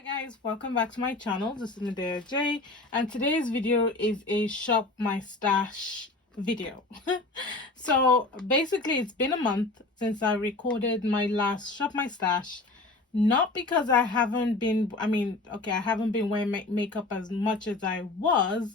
Hi guys, welcome back to my channel. This is Nadea J, and today's video is a shop my stash video. So basically it's been a month since I recorded my last shop my stash. Not because I haven't been, I haven't been wearing makeup as much as I was.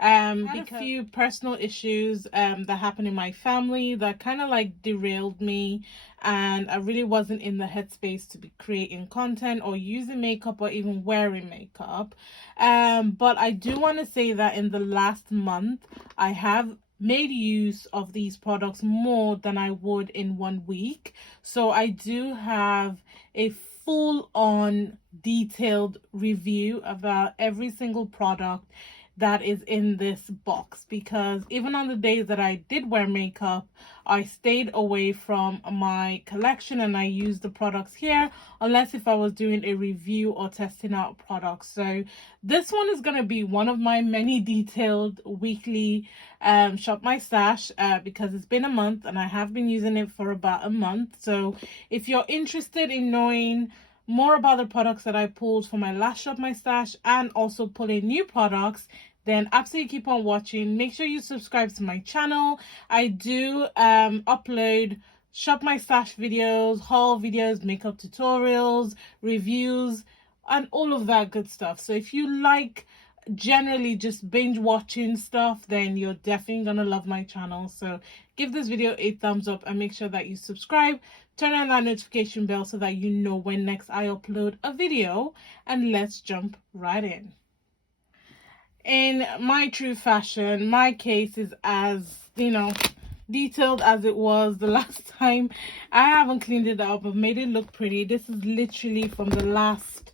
Had a few personal issues that happened in my family that kind of like derailed me, and I really wasn't in the headspace to be creating content or using makeup or even wearing makeup. But I do want to say that in the last month I have made use of these products more than I would in 1 week. So I do have a full on detailed review about every single product that is in this box, because even on the days that I did wear makeup, I stayed away from my collection and I used the products here, unless if I was doing a review or testing out products. So this one is going to be one of my many detailed weekly shop my stash, because it's been a month and I have been using it for about a month. So if you're interested in knowing more about the products that I pulled for my last shop my stash and also pulling new products, then absolutely keep on watching. Make sure you subscribe to my channel. I do upload shop my stash videos, haul videos, makeup tutorials, reviews, and all of that good stuff. So if you like generally just binge watching stuff, then you're definitely gonna love my channel. So give this video a thumbs up and make sure that you subscribe, turn on that notification bell so that you know when next I upload a video. And let's jump right in. In my true fashion, my case is as, detailed as it was the last time. I haven't cleaned it up. I've made it look pretty. This is literally from the last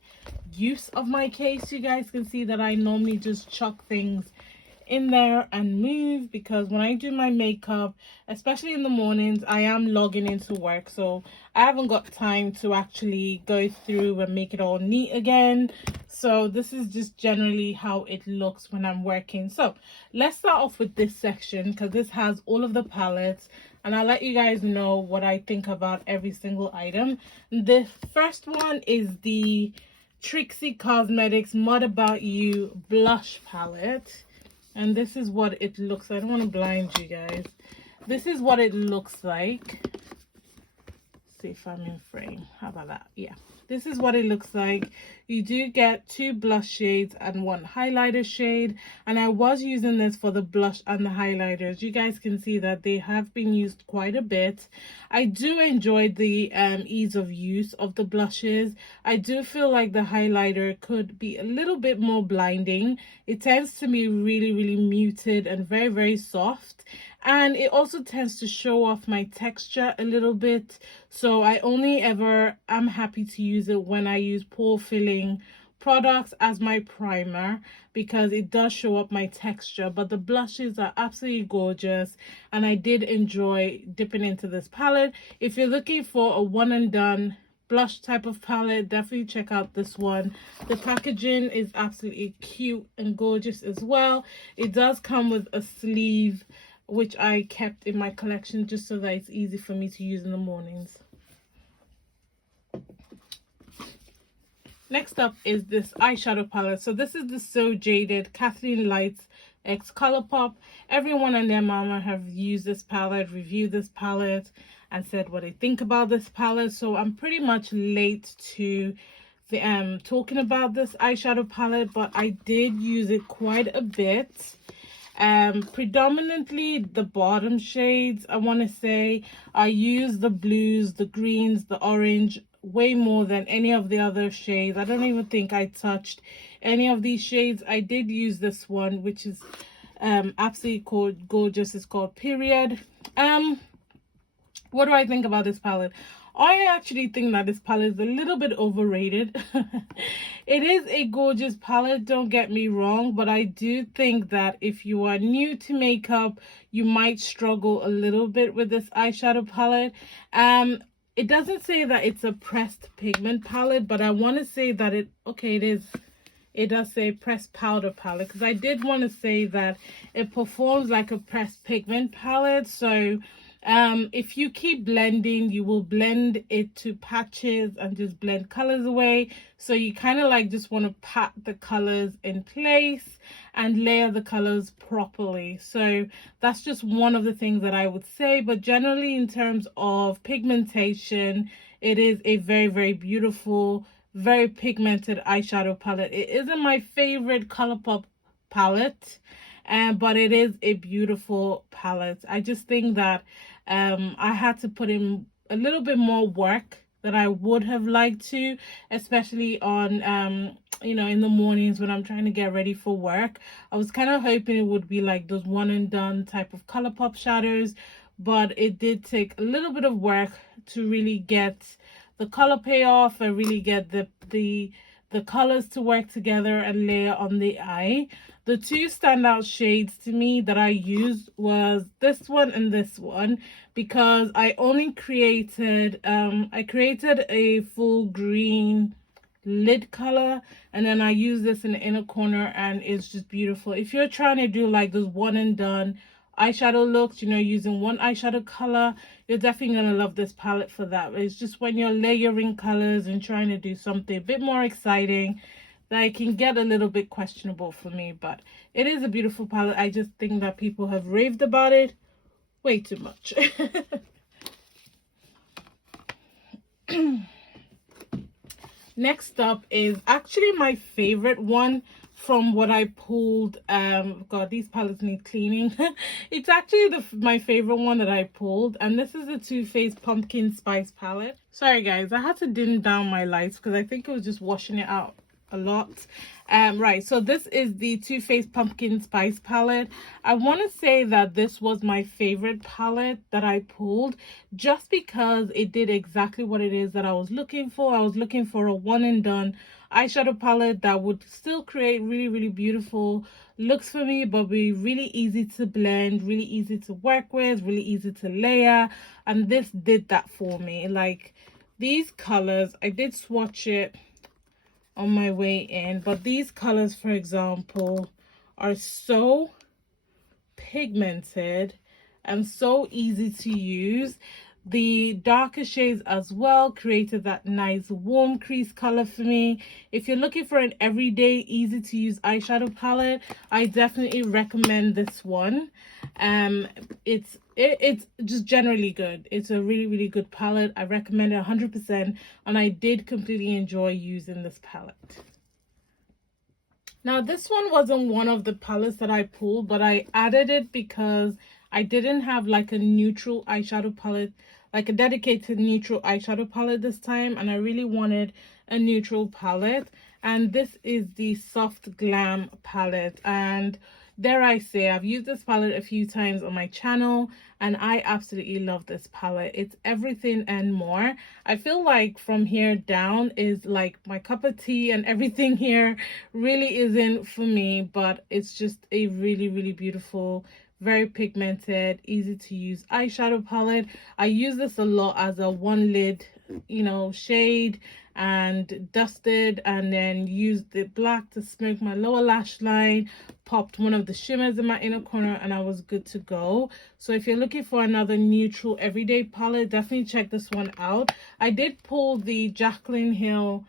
use of my case. You guys can see that I normally just chuck things in there and move, because when I do my makeup, especially in the mornings, I am logging into work, so I haven't got time to actually go through and make it all neat again. So this is just generally how it looks when I'm working. So let's start off with this section, because this has all of the palettes and I'll let you guys know what I think about every single item. The first one is the Trixie Cosmetics Mud About You blush palette. And this is what it looks like. I don't want to blind you guys. This is what it looks like. See if I'm in frame. How about that? Yeah. This is what it looks like. You do get 2 blush shades and 1 highlighter shade. And I was using this for the blush and the highlighters. You guys can see that they have been used quite a bit. I do enjoy the ease of use of the blushes. I do feel like the highlighter could be a little bit more blinding. It tends to be really, really muted and very, very soft. And it also tends to show off my texture a little bit. So I only ever am happy to use it when I use pore filling products as my primer, because it does show up my texture. But the blushes are absolutely gorgeous and I did enjoy dipping into this palette. If you're looking for a one and done blush type of palette, definitely check out this one. The packaging is absolutely cute and gorgeous as well. It does come with a sleeve, which I kept in my collection just so that it's easy for me to use in the mornings. Next up is this eyeshadow palette. So this is the So Jaded Kathleen Lights X Colourpop. Everyone and their mama have used this palette, reviewed this palette, and said what they think about this palette. So I'm pretty much late to the talking about this eyeshadow palette, but I did use it quite a bit. Predominantly the bottom shades, I want to say. I use the blues, the greens, the orange way more than any of the other shades. I don't even think I touched any of these shades. I did use this one, which is absolutely gorgeous. It's called Period. What do I think about this palette? I actually think that this palette is a little bit overrated. It is a gorgeous palette, don't get me wrong, but I do think that if you are new to makeup, you might struggle a little bit with this eyeshadow palette. It doesn't say that it's a pressed pigment palette, but I want to say that it does say pressed powder palette, because I did want to say that it performs like a pressed pigment palette. So If you keep blending, you will blend it to patches and just blend colors away. So you kind of like just want to pat the colors in place and layer the colors properly. So that's just one of the things that I would say. But generally, in terms of pigmentation, it is a very, very beautiful, very pigmented eyeshadow palette. It isn't my favorite ColourPop palette, but it is a beautiful palette. I just think that I had to put in a little bit more work that I would have liked to, especially on you know, in the mornings when I'm trying to get ready for work. I was kind of hoping it would be like those one and done type of ColourPop shadows, but it did take a little bit of work to really get the color payoff and really get the colors to work together and layer on the eye. The two standout shades to me that I used was this one and this one, because I only created I created a full green lid color, and then I use this in the inner corner, and it's just beautiful. If you're trying to do like those one and done eyeshadow looks, you know, using one eyeshadow color, you're definitely gonna love this palette for that. It's just when you're layering colors and trying to do something a bit more exciting, that it can get a little bit questionable for me. But it is a beautiful palette. I just think that people have raved about it way too much. Next up is actually my favorite one from what I pulled. God, these palettes need cleaning. It's actually my favorite one that I pulled, and this is the Too Faced Pumpkin Spice palette. Sorry guys, I had to dim down my lights because I think it was just washing it out a lot. Right, so this is the Too Faced Pumpkin Spice palette. I want to say that this was my favorite palette that I pulled, just because it did exactly what it is that I was looking for. I was looking for a one and done eyeshadow palette that would still create really, really beautiful looks for me, but be really easy to blend, really easy to work with, really easy to layer. And this did that for me. Like, these colors, I did swatch it on my way in, but these colors, for example, are so pigmented and so easy to use. The darker shades as well created that nice warm crease color for me. If you're looking for an everyday easy to use eyeshadow palette, I definitely recommend this one. It's just generally good. It's a really, really good palette. I recommend it 100%, and I did completely enjoy using this palette. Now, this one wasn't one of the palettes that I pulled, but I added it because I didn't have like a neutral eyeshadow palette, like a dedicated neutral eyeshadow palette this time, and I really wanted a neutral palette. And this is the Soft Glam palette, and dare I say, I've used this palette a few times on my channel, and I absolutely love this palette. It's everything and more. I feel like from here down is like my cup of tea, and everything here really isn't for me, but it's just a really, really beautiful, very pigmented, easy to use eyeshadow palette. I use this a lot as a one lid, you know, shade, and dusted, and then used the black to smoke my lower lash line, popped one of the shimmers in my inner corner, and I was good to go. So if you're looking for another neutral everyday palette, definitely check this one out. I did pull the Jaclyn Hill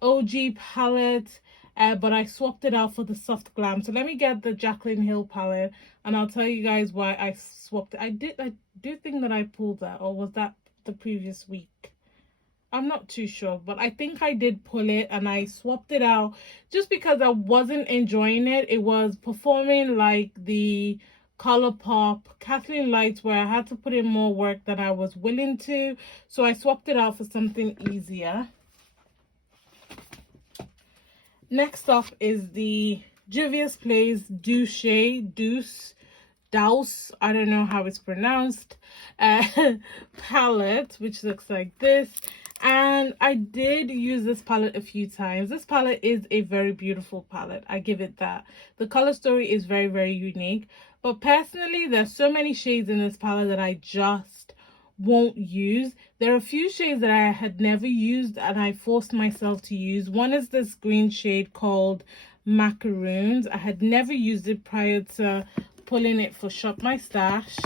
OG palette, but I swapped it out for the Soft Glam. So let me get the Jaclyn Hill palette, and I'll tell you guys why I swapped it. I do think that I pulled that, or was that the previous week? I'm not too sure, but I think I did pull it, and I swapped it out just because I wasn't enjoying it. It was performing like the ColourPop Kathleen Lights, where I had to put in more work than I was willing to. So I swapped it out for something easier. Next up is the Juvia's Place Deuce, I don't know how it's pronounced, palette, which looks like this. And I did use this palette a few times. This palette is a very beautiful palette. I give it that. The color story is very, very unique. But personally, there's so many shades in this palette that I just won't use. There are a few shades that I had never used, and I forced myself to use. One is this green shade called Macaroons. I had never used it prior to pulling it for Shop My Stash.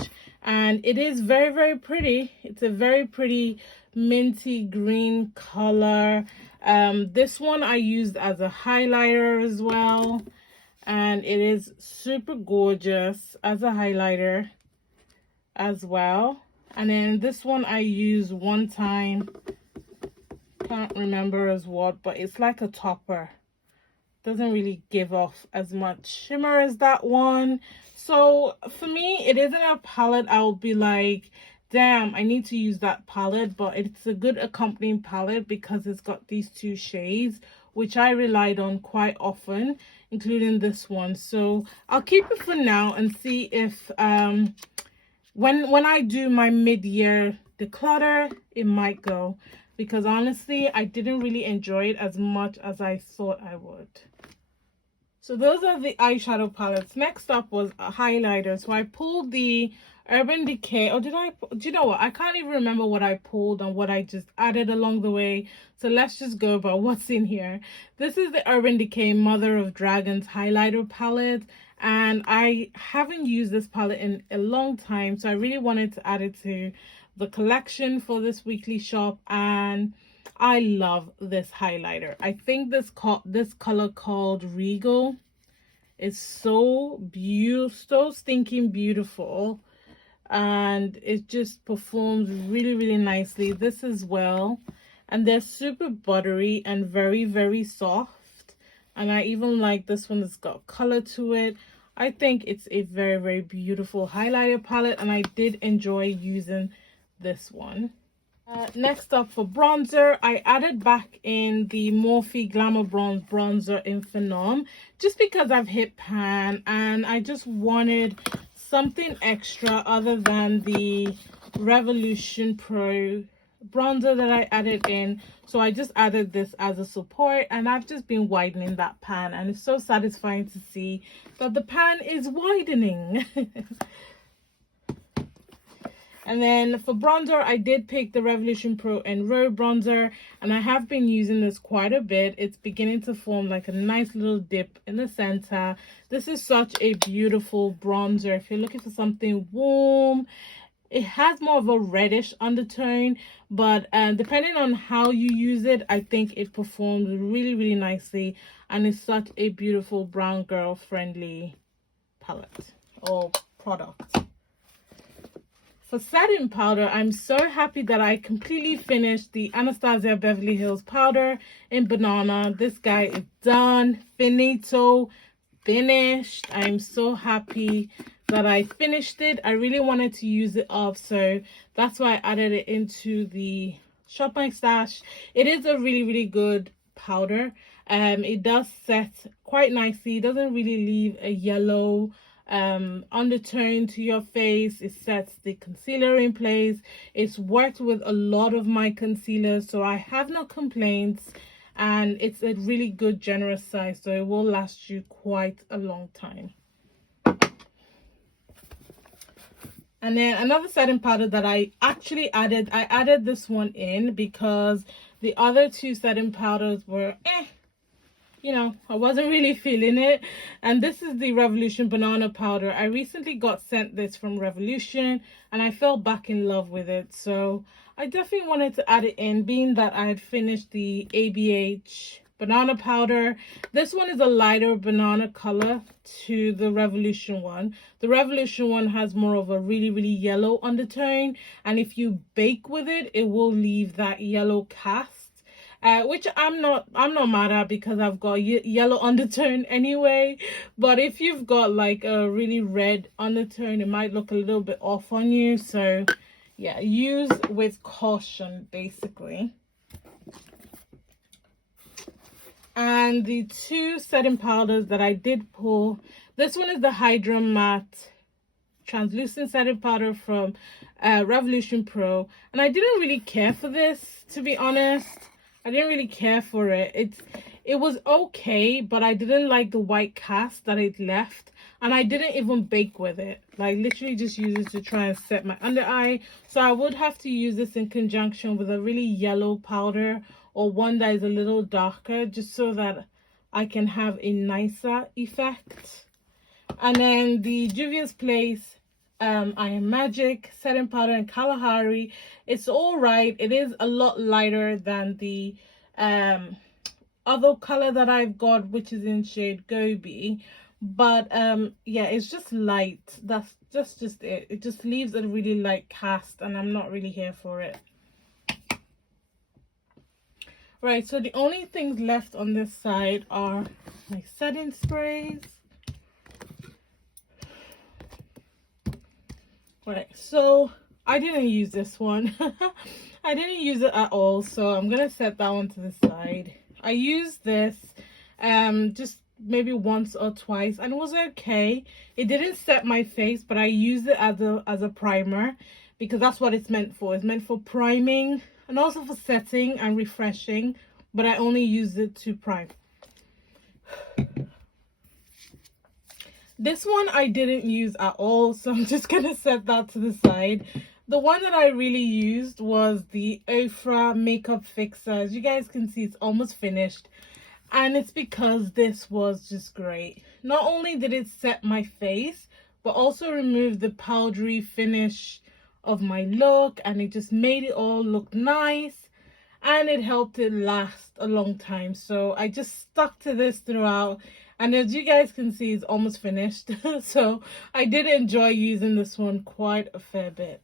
and it is very, very pretty. It's a very pretty minty green color. This one I used as a highlighter as well, and it is super gorgeous as a highlighter as well. And then this one I used one time, can't remember as what, but it's like a topper. Doesn't really give off as much shimmer as that one. So for me, it isn't a palette I'll be like, damn, I need to use that palette, but it's a good accompanying palette because it's got these two shades which I relied on quite often, including this one. So I'll keep it for now and see if when I do my mid-year declutter, it might go, because honestly I didn't really enjoy it as much as I thought I would. So those are the eyeshadow palettes. Next up was a highlighter. So I pulled the Urban Decay. Or do you know what? I can't even remember what I pulled and what I just added along the way. So let's just go about what's in here. This is the Urban Decay Mother of Dragons highlighter palette. And I haven't used this palette in a long time. So I really wanted to add it to the collection for this weekly shop. And I love this highlighter. I think this color called Regal is so beautiful, so stinking beautiful, and it just performs really, really nicely. This as well, and they're super buttery and very, very soft. And I even like this one. It's got color to it. I think it's a very, very beautiful highlighter palette, and I did enjoy using this one. Next up for bronzer, I added back in the Morphe Glamour Bronze bronzer in Phenom, just because I've hit pan and I just wanted something extra other than the Revolution Pro bronzer that I added in. So I just added this as a support, and I've just been widening that pan, and it's so satisfying to see that the pan is widening. And then for bronzer, I did pick the Revolution Pro and Row bronzer, and I have been using this quite a bit. It's beginning to form like a nice little dip in the center. This is such a beautiful bronzer. If you're looking for something warm, it has more of a reddish undertone, but depending on how you use it, I think it performs really, really nicely, and it's such a beautiful brown girl friendly palette or product. For setting powder, I'm so happy that I completely finished the Anastasia Beverly Hills powder in Banana. This guy is done, finito, finished. I'm so happy that I finished it. I really wanted to use it up, so that's why I added it into the Shop My Stash. It is a really, really good powder. It does set quite nicely. It doesn't really leave a yellow undertone to your face. It sets the concealer in place. It's worked with a lot of my concealers, so I have no complaints, and it's a really good generous size, so it will last you quite a long time. And then another setting powder that I actually added, I added this one in because the other two setting powders were you know, I wasn't really feeling it. And this is the Revolution Banana powder. I recently got sent this from Revolution, and I fell back in love with it. So I definitely wanted to add it in, being that I had finished the ABH banana powder. This one is a lighter banana color to the Revolution one. The Revolution one has more of a really, really yellow undertone, and if you bake with it, it will leave that yellow cast. Which I'm not mad at, because I've got yellow undertone anyway. But if you've got like a really red undertone, it might look a little bit off on you. So yeah, use with caution basically. And the two setting powders that I did pull, this one is the Hydra Matte Translucent Setting Powder from Revolution Pro. And I didn't really care for this, to be honest. I didn't really care for it. It was okay, but I didn't like the white cast that it left. And I didn't even bake with it. Like, literally just use it to try and set my under eye. So I would have to use this in conjunction with a really yellow powder, or one that is a little darker, just so that I can have a nicer effect. And then the Juvia's Place I Am Magic setting powder in Kalahari. It's all right. It is a lot lighter than the other color that I've got, which is in shade Gobi. But yeah, it's just light. That's just it. It just leaves a really light cast, and I'm not really here for it. Right, so the only things left on this side are my setting sprays. Right, so I didn't use this one. I didn't use it at all, so I'm gonna set that one to the side. I used this just maybe once or twice, and it was okay. It didn't set my face, but I used it as a primer, because that's what it's meant for. It's meant for priming and also for setting and refreshing, but I only used it to prime. This one I didn't use at all, so I'm just gonna set that to the side. The one that I really used was the Afra makeup fixer. As you guys can see, it's almost finished, and it's because this was just great. Not only did it set my face, but also removed the powdery finish of my look, and it just made it all look nice, and it helped it last a long time. So I just stuck to this throughout, and as you guys can see, it's almost finished. So I did enjoy using this one quite a fair bit.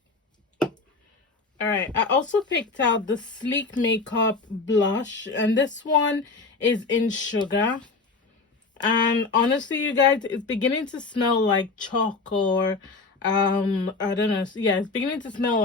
All right, I also picked out the Sleek Makeup blush, and this one is in Sugar. And honestly, you guys, it's beginning to smell like chalk, or I don't know. Yeah, it's beginning to smell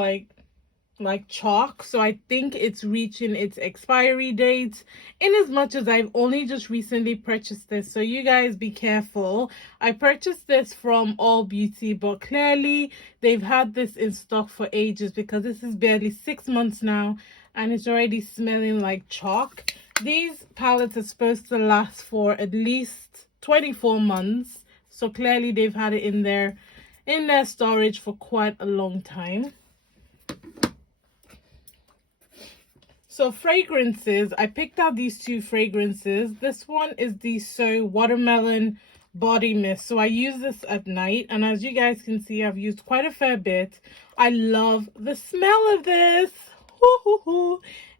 like chalk. So I think it's reaching its expiry date, in as much as I've only just recently purchased this, so you guys be careful. I purchased this from All Beauty, but clearly they've had this in stock for ages, because this is barely 6 months now and it's already smelling like chalk. These palettes are supposed to last for at least 24 months, so clearly they've had it in their storage for quite a long time. So fragrances, I picked out these two fragrances. This one is the So Watermelon Body Mist. So I use this at night, and as you guys can see, I've used quite a fair bit. I love the smell of this.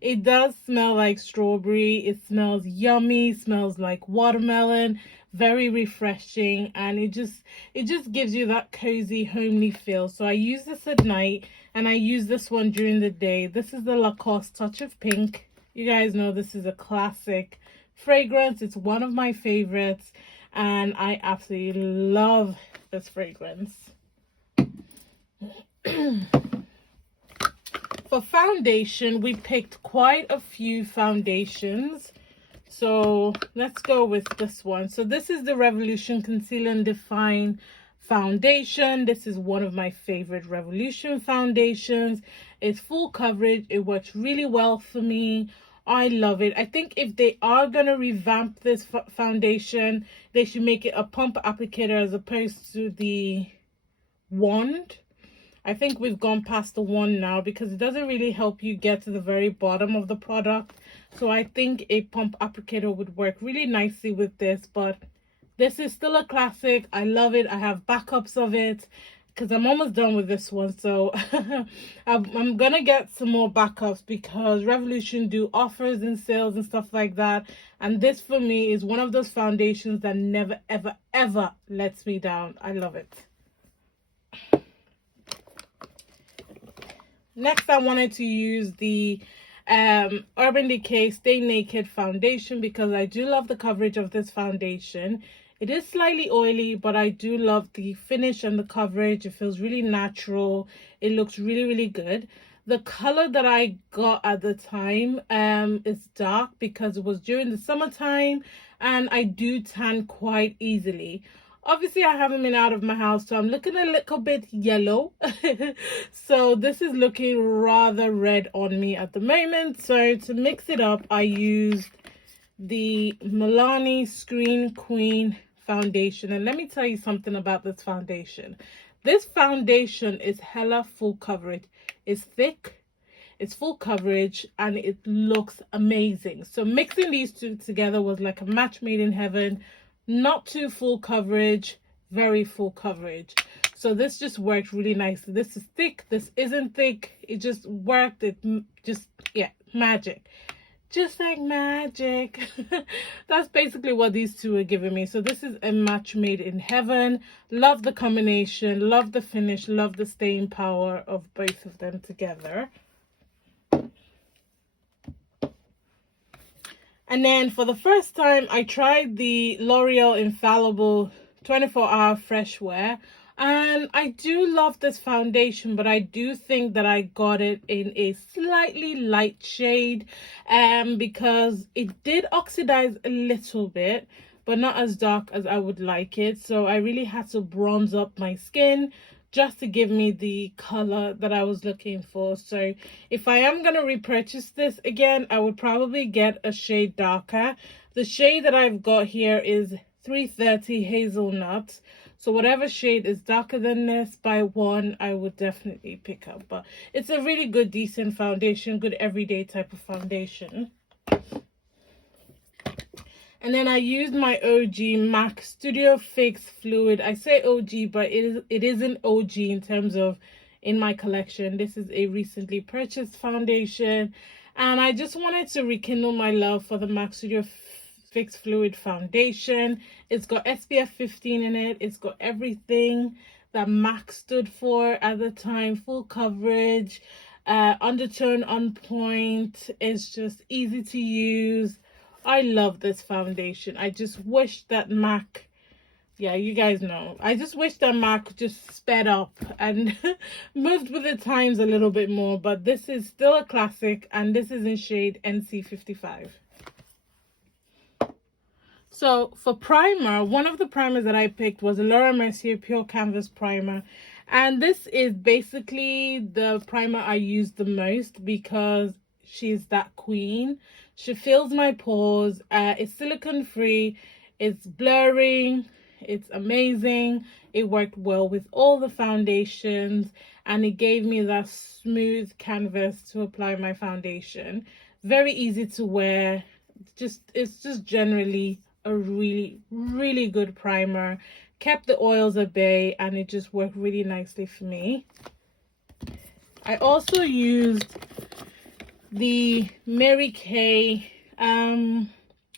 It does smell like strawberry. It smells yummy, smells like watermelon, very refreshing, and it just gives you that cozy, homely feel. So I use this at night, and I use this one during the day. This is the Lacoste Touch of Pink. You guys know this is a classic fragrance. It's one of my favorites, and I absolutely love this fragrance. For foundation, we picked quite a few foundations. So let's go with this one. So this is the Revolution Conceal and Define foundation. This is one of my favorite Revolution foundations. It's full coverage. It works really well for me. I love it. I think if they are going to revamp this foundation, they should make it a pump applicator as opposed to the wand. I think we've gone past the wand now, because it doesn't really help you get to the very bottom of the product. So I think a pump applicator would work really nicely with this, but this is still a classic. I love it. I have backups of it, because I'm almost done with this one. So I'm gonna get some more backups, because Revolution do offers and sales and stuff like that, and this for me is one of those foundations that never ever ever lets me down. I love it. Next, I wanted to use the Urban Decay Stay Naked foundation, because I do love the coverage of this foundation. It is slightly oily, but I do love the finish and the coverage. It feels really natural. It looks really, really good. The color that I got at the time is dark, because it was during the summertime, and I do tan quite easily. Obviously, I haven't been out of my house, so I'm looking a little bit yellow. So this is looking rather red on me at the moment. So to mix it up, I used the Milani Screen Queen foundation. And let me tell you something about this foundation. This foundation is hella full coverage. It's thick, it's full coverage, and it looks amazing. So mixing these two together was like a match made in heaven. Not too full coverage, very full coverage. So this just worked really nicely. This is thick, this isn't thick. It just worked. It just, yeah, magic. Just like magic. That's basically what these two are giving me. So this is a match made in heaven. Love the combination, love the finish, love the staying power of both of them together. And then for the first time, I tried the L'Oreal Infallible 24-hour Freshware. And I do love this foundation, but I do think that I got it in a slightly light shade because it did oxidize a little bit, but not as dark as I would like it. So I really had to bronze up my skin just to give me the color that I was looking for. So if I am going to repurchase this again, I would probably get a shade darker. The shade that I've got here is 330 Hazelnut. So whatever shade is darker than this by one, I would definitely pick up. But it's a really good, decent foundation, good everyday type of foundation. And then I used my OG MAC Studio Fix Fluid. I say OG, but it isn't OG in terms of in my collection. This is a recently purchased foundation. And I just wanted to rekindle my love for the MAC Studio Fix Fluid foundation. It's got SPF 15 in it. It's got everything that MAC stood for at the time. Full coverage, undertone on point. It's just easy to use. I love this foundation. I just wish that MAC, yeah, you guys know. I just wish that MAC just sped up and moved with the times a little bit more. But this is still a classic, and this is in shade NC55. So for primer, one of the primers that I picked was a Laura Mercier Pure Canvas Primer. And this is basically the primer I use the most because she's that queen. She fills my pores. It's silicone free. It's blurring. It's amazing. It worked well with all the foundations. And it gave me that smooth canvas to apply my foundation. Very easy to wear. It's just generally a really good primer. Kept the oils at bay, and it just worked really nicely for me. I also used the Mary Kay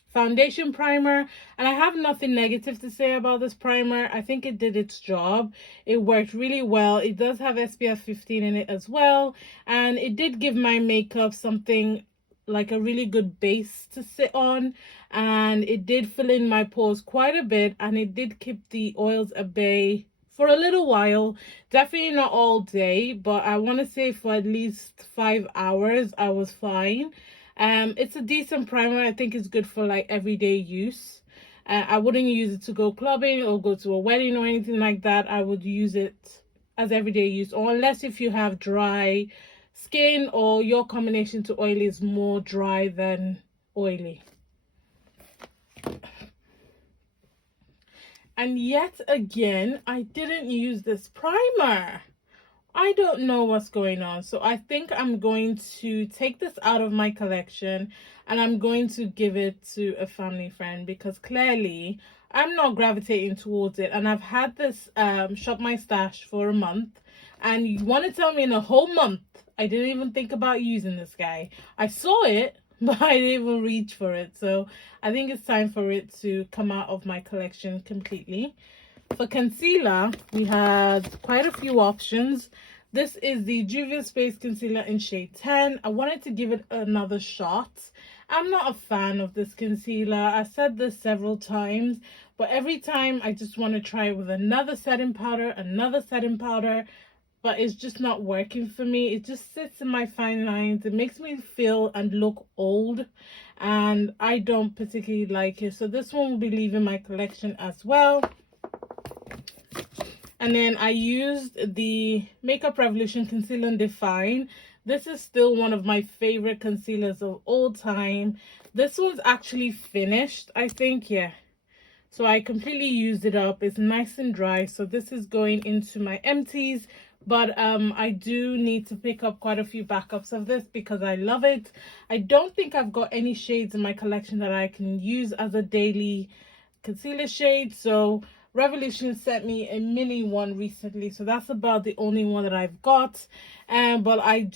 foundation primer, and I have nothing negative to say about this primer. I think it did its job. It worked really well. It does have SPF 15 in it as well, and it did give my makeup something like a really good base to sit on, and it did fill in my pores quite a bit, and it did keep the oils at bay for a little while. Definitely not all day, but I want to say for at least 5 hours I was fine. It's a decent primer. I think it's good for like everyday use. I wouldn't use it to go clubbing or go to a wedding or anything like that. I would use it as everyday use, or unless if you have dry skin or your combination to oil is more dry than oily. And yet again, I didn't use this primer. I don't know what's going on. So I think I'm going to take this out of my collection and I'm going to give it to a family friend, because clearly I'm not gravitating towards it. And I've had this Shop My Stash for a month, and you want to tell me in a whole month I didn't even think about using this guy. I saw it, but I didn't even reach for it. So I think it's time for it to come out of my collection completely. For concealer, we had quite a few options. This is the Juvia's Space Concealer in shade 10. I wanted to give it another shot. I'm not a fan of this concealer. I said this several times, but every time I just want to try it with another setting powder, but it's just not working for me. It just sits in my fine lines. It makes me feel and look old, and I don't particularly like it. So this one will be leaving my collection as well. And then I used the Makeup Revolution Conceal and Define. This is still one of my favorite concealers of all time. This one's actually finished, I think, yeah. So I completely used it up. It's nice and dry. So this is going into my empties. But I do need to pick up quite a few backups of this because I love it. I don't think I've got any shades in my collection that I can use as a daily concealer shade. So Revolution sent me a mini one recently, so that's about the only one that I've got. But I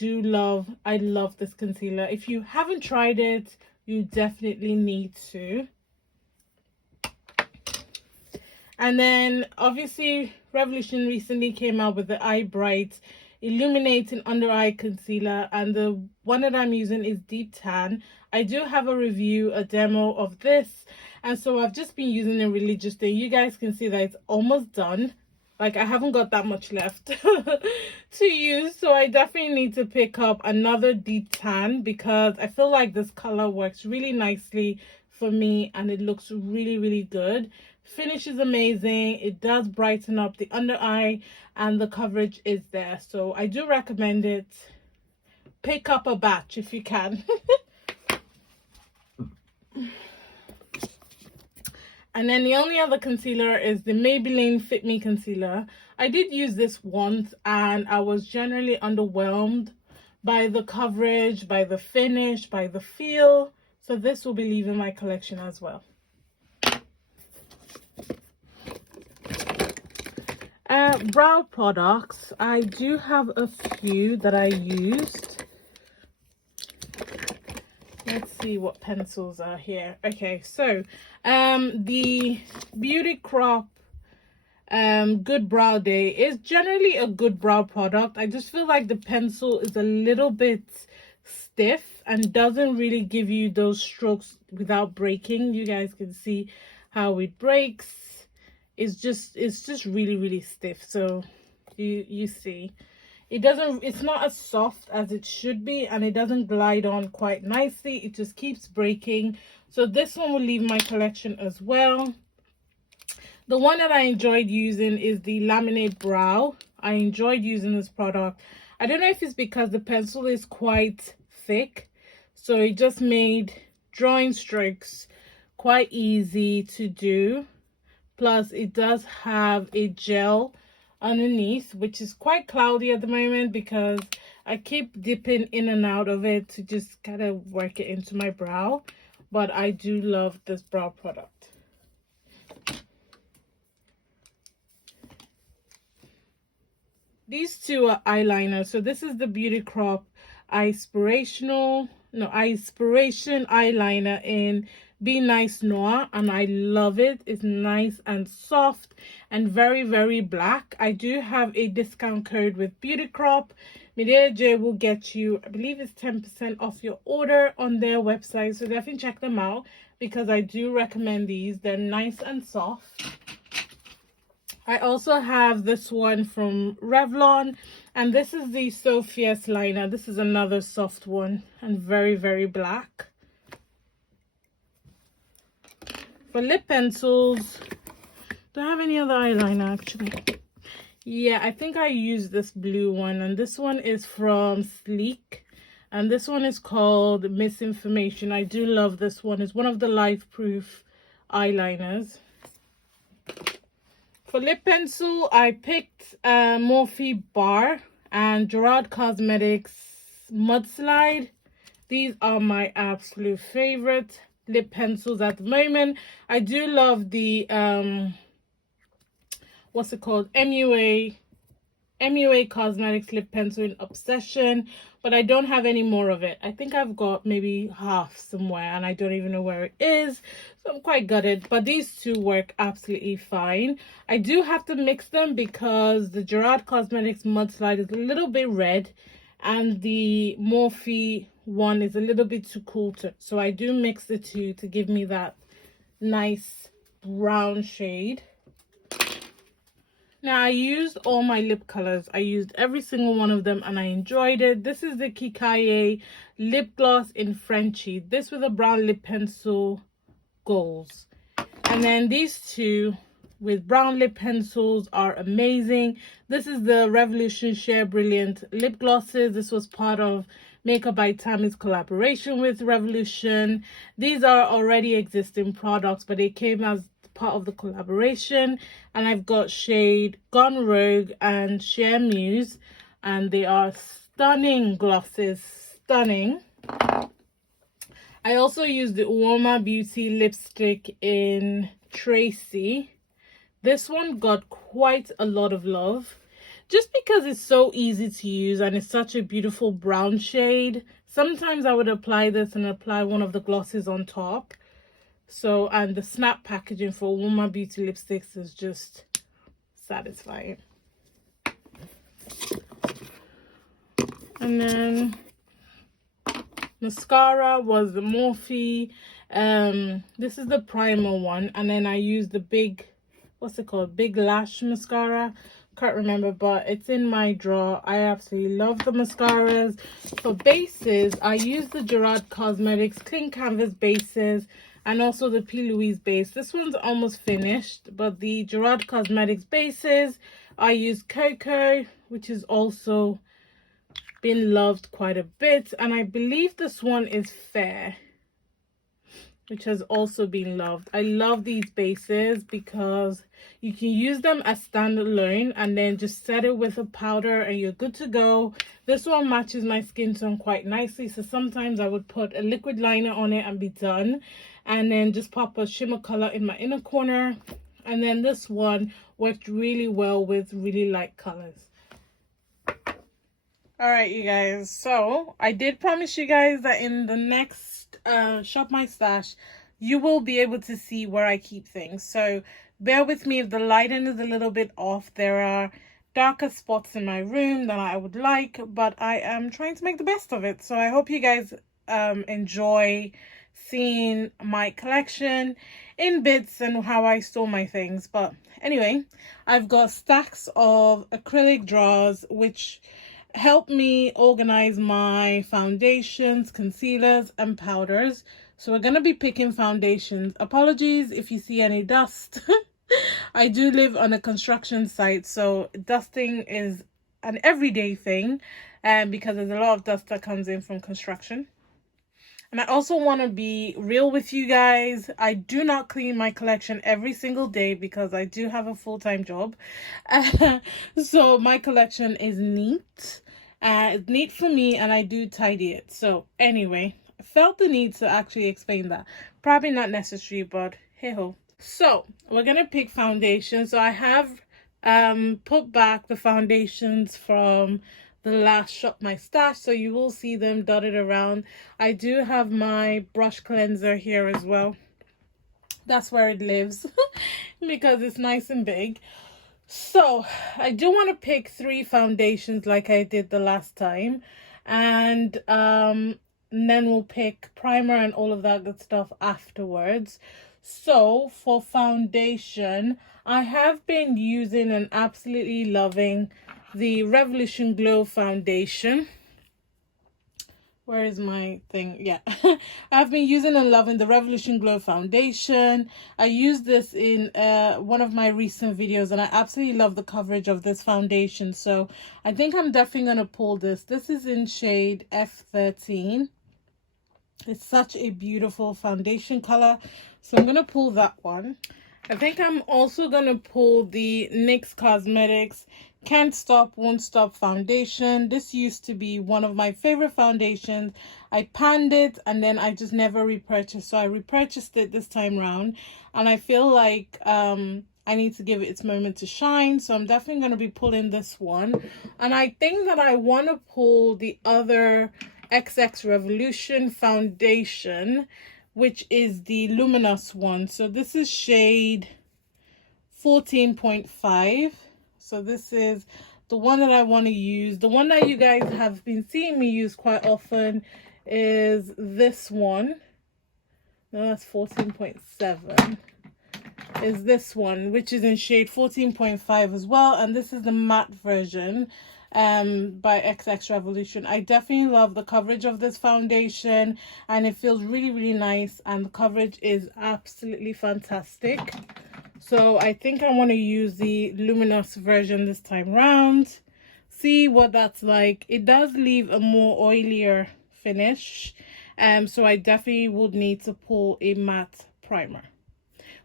love this concealer. If you haven't tried it, you definitely need to. And then obviously Revolution recently came out with the Eye Bright Illuminating Under Eye Concealer, and the one that I'm using is Deep Tan. I do have a review, a demo of this, and so I've just been using it religiously. You guys can see that it's almost done. Like, I haven't got that much left to use, so I definitely need to pick up another Deep Tan because I feel like this color works really nicely for me and it looks really, really good. Finish is amazing. It does brighten up the under eye and the coverage is there, so I do recommend it. Pick up a batch if you can. And then the only other concealer is the Maybelline Fit Me Concealer. I did use this once and I was generally underwhelmed by the coverage, by the finish, by the feel. So this will be leaving my collection as well. Brow products. I do have a few that I used. Let's see what pencils are here. Okay, so the Beauty Crop Good Brow Day is generally a good brow product. I just feel like the pencil is a little bit stiff and doesn't really give you those strokes without breaking. You guys can see how it breaks. It's just really, really stiff. So you see. It's not as soft as it should be, and it doesn't glide on quite nicely. It just keeps breaking. So this one will leave my collection as well. The one that I enjoyed using is the Laminate Brow. I enjoyed using this product. I don't know if it's because the pencil is quite thick, so it just made drawing strokes quite easy to do. Plus it does have a gel underneath, which is quite cloudy at the moment because I keep dipping in and out of it to just kind of work it into my brow. But I do love this brow product. These two are eyeliners. So this is the Beauty Crop Inspiration eyeliner in Be Nice Noir, and I love it. It's nice and soft and very, very black. I do have a discount code with Beauty Crop. J will get you, I believe it's 10% off your order on their website, so definitely check them out because I do recommend these. They're nice and soft. I also have this one from Revlon, and this is the So Fierce liner. This is another soft one and very, very black. For lip pencils, do I have any other eyeliner actually? Yeah, I think I used this blue one, and this one is from Sleek, and this one is called Misinformation. I do love this one. It's one of the life proof eyeliners. For lip pencil, I picked Morphe Bar and Gerard Cosmetics Mudslide. These are my absolute favorite lip pencils at the moment. I do love the what's it called, MUA Cosmetics lip pencil in Obsession, but I don't have any more of it. I think I've got maybe half somewhere and I don't even know where it is, so I'm quite gutted. But these two work absolutely fine. I do have to mix them because the Gerard Cosmetics Mudslide is a little bit red and the Morphe one is a little bit too cool to, so I do mix the two to give me that nice brown shade. Now I used all my lip colors. I used every single one of them and I enjoyed it. This is the Kikaye lip gloss in Frenchie. This with a brown lip pencil goals. And then these two with brown lip pencils are amazing. This is the Revolution Share Brilliant lip glosses. This was part of Makeup by Tammy's collaboration with Revolution. These are already existing products, but they came as part of the collaboration. And I've got shade Gone Rogue and Share Muse, and they are stunning glosses. Stunning. I also used the Uoma Beauty lipstick in Trixie. This one got quite a lot of love just because it's so easy to use and it's such a beautiful brown shade. Sometimes I would apply this and apply one of the glosses on top. So, and the snap packaging for Woman Beauty lipsticks is just satisfying. And then mascara was the Morphe. This is the primer one, and then I used the big, what's it called, big lash mascara. Can't remember, but it's in my drawer. I absolutely love the mascaras. For bases, I use the Gerard Cosmetics Clean Canvas bases and also the P. Louise base. This one's almost finished, but the Gerard Cosmetics bases, I use Cocoa, which is also been loved quite a bit, and I believe this one is Fair, which has also been loved. I love these bases because you can use them as standalone and then just set it with a powder and you're good to go. This one matches my skin tone quite nicely, so sometimes I would put a liquid liner on it and be done, and then just pop a shimmer color in my inner corner. And then this one worked really well with really light colors. All right, you guys, so I did promise you guys that in the next Shop My Stash, you will be able to see where I keep things. So bear with me if the lighting is a little bit off. There are darker spots in my room than I would like, but I am trying to make the best of it. So I hope you guys enjoy seeing my collection in bits and how I store my things. But anyway, I've got stacks of acrylic drawers which help me organize my foundations, concealers, and powders. So we're going to be picking foundations. Apologies if you see any dust. I do live on a construction site, so dusting is an everyday thing, because there's a lot of dust that comes in from construction. And I also want to be real with you guys. I do not clean my collection every single day because I do have a full-time job. So my collection is neat. It's neat for me and I do tidy it. So anyway, I felt the need to actually explain that. Probably not necessary, but hey ho. So we're going to pick foundations. So I have put back the foundations from the last Shop My Stash, so you will see them dotted around. I do have my brush cleanser here as well. That's where it lives because it's nice and big. So I do want to pick 3 foundations like I did the last time, and then we'll pick primer and all of that good stuff afterwards. So for foundation, I have been using and absolutely loving the Revolution Glow foundation. Where is my thing? Yeah. I've been using and loving the Revolution Glow foundation. I used this in one of my recent videos and I absolutely love the coverage of this foundation. So I think I'm definitely going to pull this. This is in shade F13. It's such a beautiful foundation color. So I'm going to pull that one. I think I'm also going to pull the NYX Cosmetics Can't Stop, Won't Stop foundation. This used to be one of my favorite foundations. I panned it and then I just never repurchased. So I repurchased it this time around. And I feel like I need to give it its moment to shine. So I'm definitely going to be pulling this one. And I think that I want to pull the other XX Revolution foundation, which is the luminous one. So this is shade 14.5. So this is the one that I want to use. The one that you guys have been seeing me use quite often is this one. No, that's 14.7. Is this one, which is in shade 14.5 as well. And this is the matte version by XX Revolution. I definitely love the coverage of this foundation and it feels really, really nice. And the coverage is absolutely fantastic. So I think I want to use the luminous version this time round. See what that's like. It does leave a more oilier finish. So I definitely would need to pull a matte primer.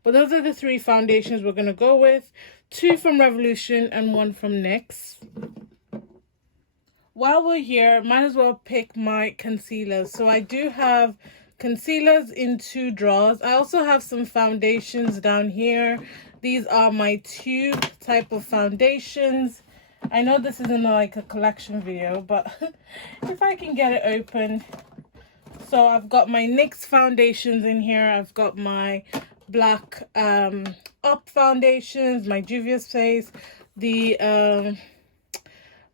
But those are the 3 foundations we're going to go with. 2 from Revolution and 1 from NYX. While we're here, might as well pick my concealers. So I do have concealers in 2 drawers. I also have some foundations down here. These are my tube type of foundations. I know this isn't like a collection video, but if I can get it open. So I've got my NYX foundations in here. I've got my black up foundations, my Juvia's Face, the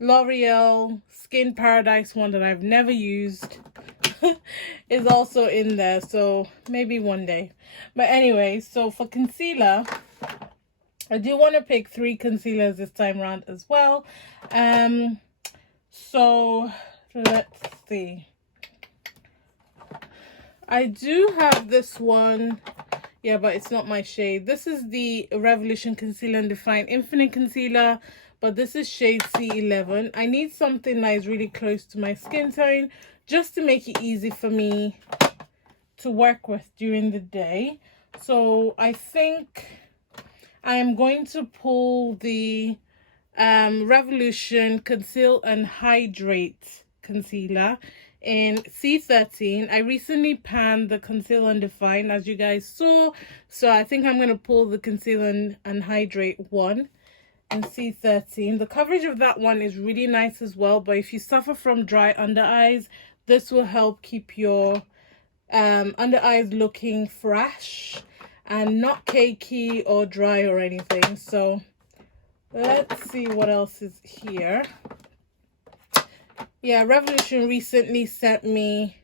L'Oreal Skin Paradise one that I've never used is also in there, so maybe one day. But anyway, so for concealer, I do want to pick 3 concealers this time around as well. So let's see. I do have this one. Yeah, but it's not my shade. This is the Revolution Concealer and Define Infinite Concealer, but this is shade C11. I need something that is really close to my skin tone, just to make it easy for me to work with during the day. So I think I am going to pull the Revolution Conceal and Hydrate Concealer in C13. I recently panned the Conceal and Define, as you guys saw, so I think I'm going to pull the Conceal and Hydrate one in C13. The coverage of that one is really nice as well, but if you suffer from dry under eyes, this will help keep your under eyes looking fresh and not cakey or dry or anything. So let's see what else is here. Yeah, Revolution recently sent me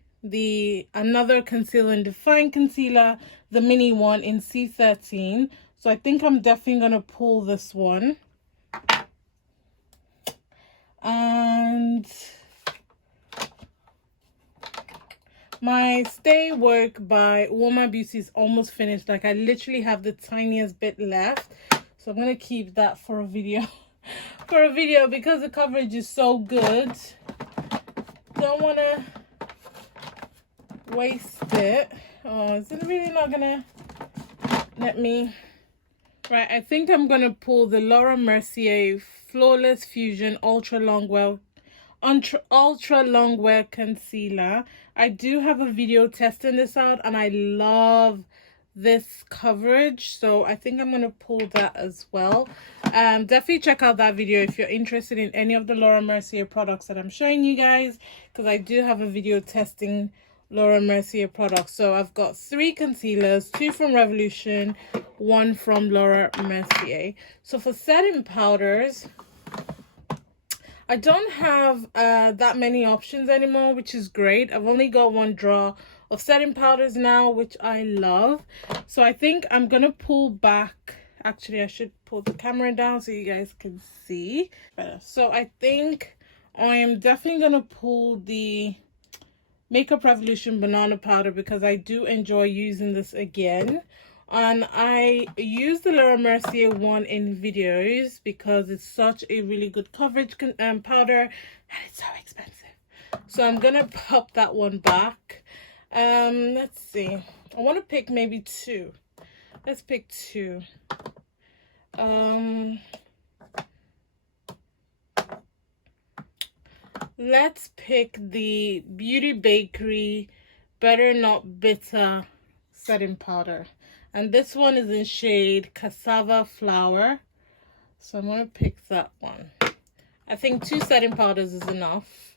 another Conceal and Define concealer, the mini one in C13. So I think I'm definitely going to pull this one. And my Stay Work by Warmer Beauty is almost finished. Like, I literally have the tiniest bit left. So I'm going to keep that for a video. Because the coverage is so good. Don't want to waste it. Oh, is it really not gonna let me? Right, I think I'm gonna pull the Laura Mercier Flawless Fusion Ultra Longwear Concealer. I do have a video testing this out, and I love this coverage, so I think I'm gonna pull that as well. Definitely check out that video if you're interested in any of the Laura Mercier products that I'm showing you guys, because I do have a video testing Laura Mercier products. So I've got 3 concealers, 2 from Revolution, 1 from Laura Mercier. So for setting powders, I don't have that many options anymore, which is great. I've only got 1 drawer of setting powders now, which I love. So I think I'm gonna pull back. Actually, I should pull the camera down so you guys can see better. So I think I am definitely gonna pull the Makeup Revolution banana powder, because I do enjoy using this again. And I use the Laura Mercier one in videos because it's such a really good coverage powder, and it's so expensive. So I'm gonna pop that one back. Let's see. I want to pick maybe 2. Let's pick 2. Let's pick the Beauty Bakery Better Not Bitter setting powder, and this one is in shade Cassava Flower. So I'm gonna pick that one. I think 2 setting powders is enough.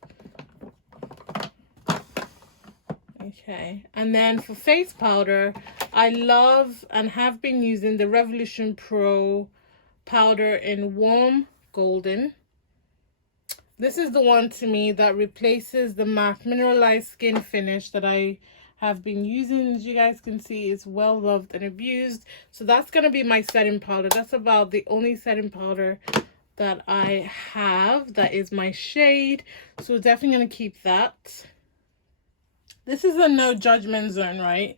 Okay, and then for face powder, I love and have been using the Revolution Pro powder in Warm Golden. This is the one to me that replaces the MAC Mineralized Skin Finish that I have been using. As you guys can see, it's well loved and abused. So that's going to be my setting powder. That's about the only setting powder that I have that is my shade. So definitely going to keep that. This is a no judgment zone, right?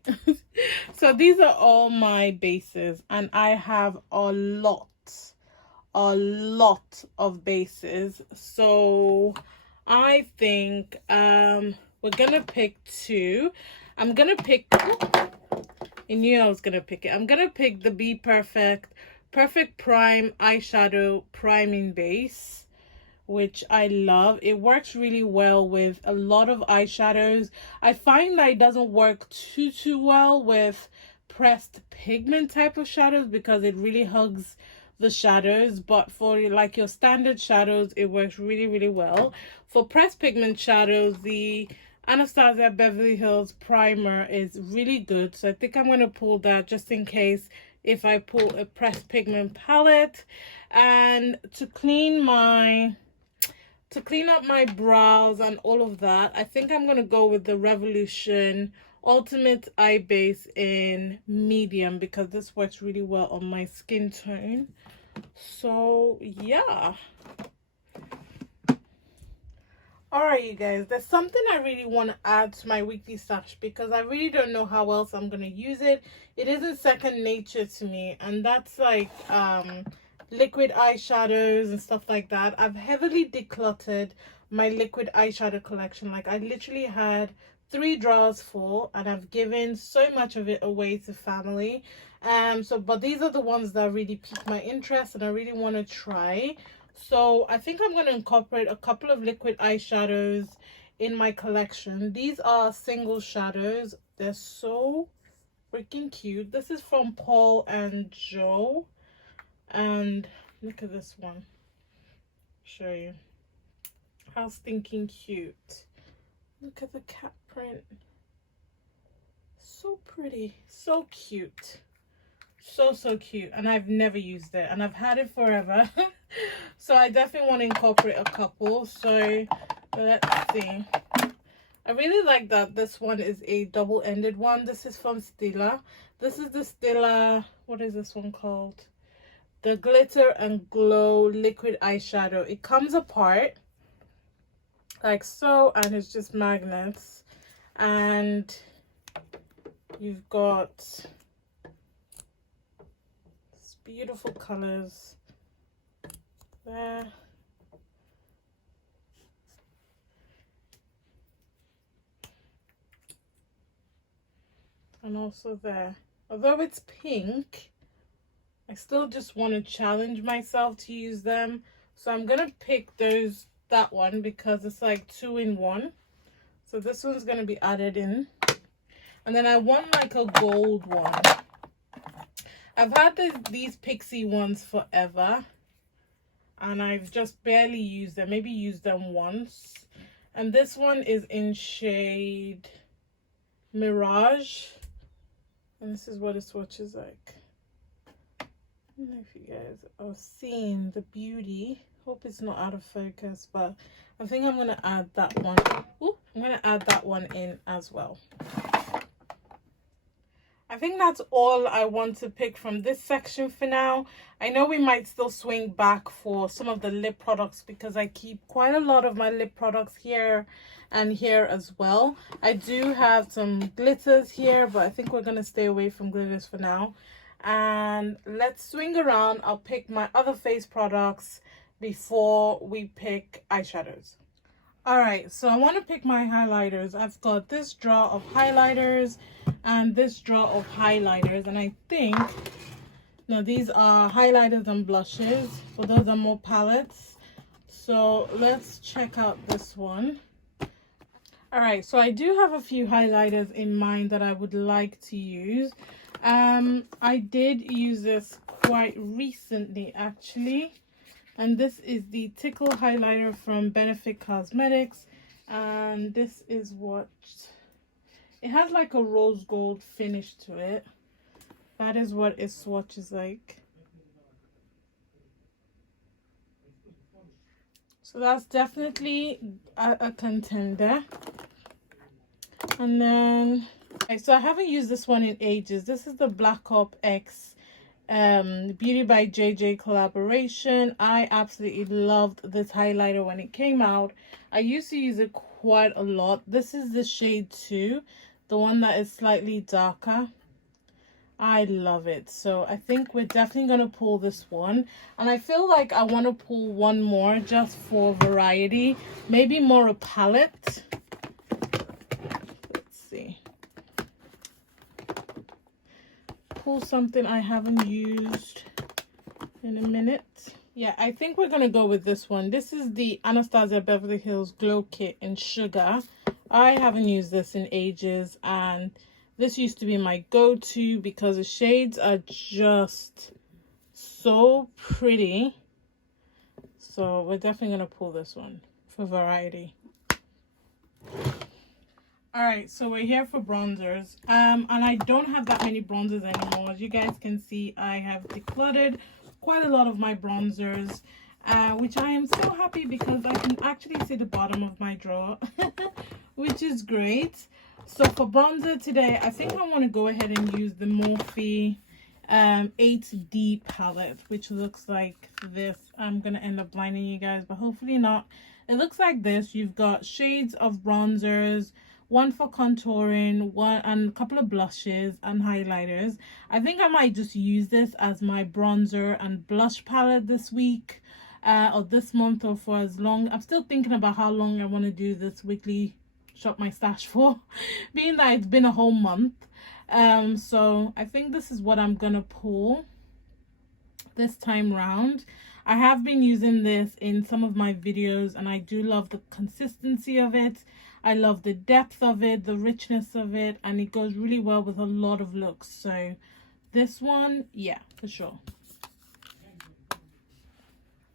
So these are all my bases, and I have a lot of bases. So I think we're gonna pick 2. I'm gonna pick, I knew I was gonna pick it. I'm gonna pick the Be Perfect Prime eyeshadow priming base, which I love. It works really well with a lot of eyeshadows. I find that it doesn't work too well with pressed pigment type of shadows because it really hugs the shadows, but for like your standard shadows it works really, really well. For pressed pigment shadows, the Anastasia Beverly Hills primer is really good, so I think I'm going to pull that just in case if I pull a pressed pigment palette. And to clean up my brows and all of that, I think I'm going to go with the Revolution Ultimate Eye Base in medium because this works really well on my skin tone. So yeah. Alright, you guys, there's something I really want to add to my weekly stash because I really don't know how else I'm going to use it. It isn't second nature to me, and that's like liquid eyeshadows and stuff like that. I've heavily decluttered my liquid eyeshadow collection. Like, I literally had 3 drawers full and I've given so much of it away to family. But these are the ones that really piqued my interest and I really want to try. So I think I'm going to incorporate a couple of liquid eyeshadows in my collection. These are single shadows. They're so freaking cute. This is from Paul and Joe. And look at this one. Show you. How stinking cute. Look at the cat print. So pretty. So cute. So cute. And I've never used it. And I've had it forever. So I definitely want to incorporate a couple. So let's see. I really like that this one is a double-ended one. This is from Stila. This is the Stila, what is this one called? The Glitter and Glow Liquid Eyeshadow. It comes apart like so, and it's just magnets. And you've got these beautiful colors there. And also there. Although it's pink, I still just want to challenge myself to use them. So I'm going to pick that one because it's like 2 in 1. So this one's going to be added in. And then I want like a gold one. I've had these pixie ones forever. And I've just barely used them. Maybe used them once. And this one is in shade Mirage. And this is what it swatches like. I don't know if you guys are seeing the beauty. Hope it's not out of focus, but I think I'm going to add that one. Ooh, I'm going to add that one in as well. I think that's all I want to pick from this section for now. I know we might still swing back for some of the lip products because I keep quite a lot of my lip products here and here as well. I do have some glitters here, but I think we're going to stay away from glitters for now. And let's swing around. I'll pick my other face products before we pick eyeshadows. Alright, so I want to pick my highlighters. I've got this drawer of highlighters and this drawer of highlighters, and I think, no, these are highlighters and blushes, but those are more palettes. So let's check out this one. Alright, so I do have a few highlighters in mind that I would like to use. I did use this quite recently actually. And this is the Tickle Highlighter from Benefit Cosmetics. And this is what... It has like a rose gold finish to it. That is what it swatches like. So that's definitely a contender. And then... Okay, so I haven't used this one in ages. This is the Black Op X Beauty by JJ collaboration. I absolutely loved this highlighter when it came out. I used to use it quite a lot. This is the shade 2, the one that is slightly darker. I love it. So I think we're definitely going to pull this one. And I feel like I want to pull one more just for variety. Maybe more a palette. Let's see. Pull something I haven't used in a minute. Yeah, I think we're gonna go with this one. This is the Anastasia Beverly Hills Glow Kit in Sugar. I haven't used this in ages, and This used to be my go-to because the shades are just so pretty. So we're definitely going to pull this one for variety. Alright, so we're here for bronzers. And I don't have that many bronzers anymore. As you guys can see, I have decluttered quite a lot of my bronzers. Which I am so happy because I can actually see the bottom of my drawer. Which is great. So for bronzer today, I think I want to go ahead and use the Morphe 8D palette, which looks like this. I'm going to end up blinding you guys, but hopefully not. It looks like this. You've got shades of bronzers, one for contouring, one and a couple of blushes and highlighters. I think I might just use this as my bronzer and blush palette this week or this month, or for as long. I'm still thinking about how long I want to do this weekly shop my stash for, being that it's been a whole month. So I think this is what I'm gonna pull this time round. I have been using this in some of my videos and I do love the consistency of it. I love the depth of it, the richness of it, and it goes really well with a lot of looks. So this one, yeah, for sure.